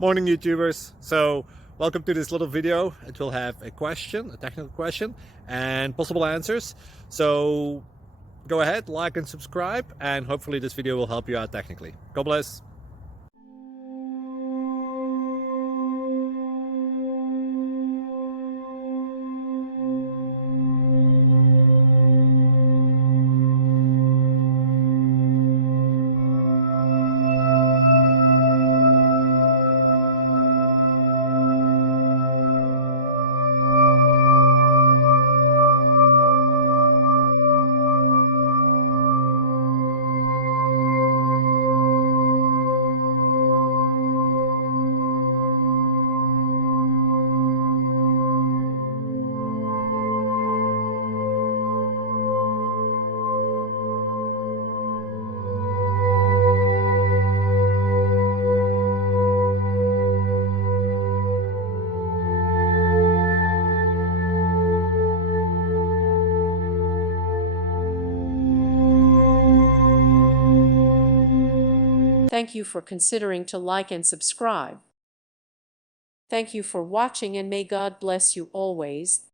Morning YouTubers. So welcome to this little video. It will have a question, a technical question, and possible answers. So go ahead, like and subscribe, and hopefully this video will help you out technically. God bless. Thank you for considering to like and subscribe. Thank you for watching, and may God bless you always.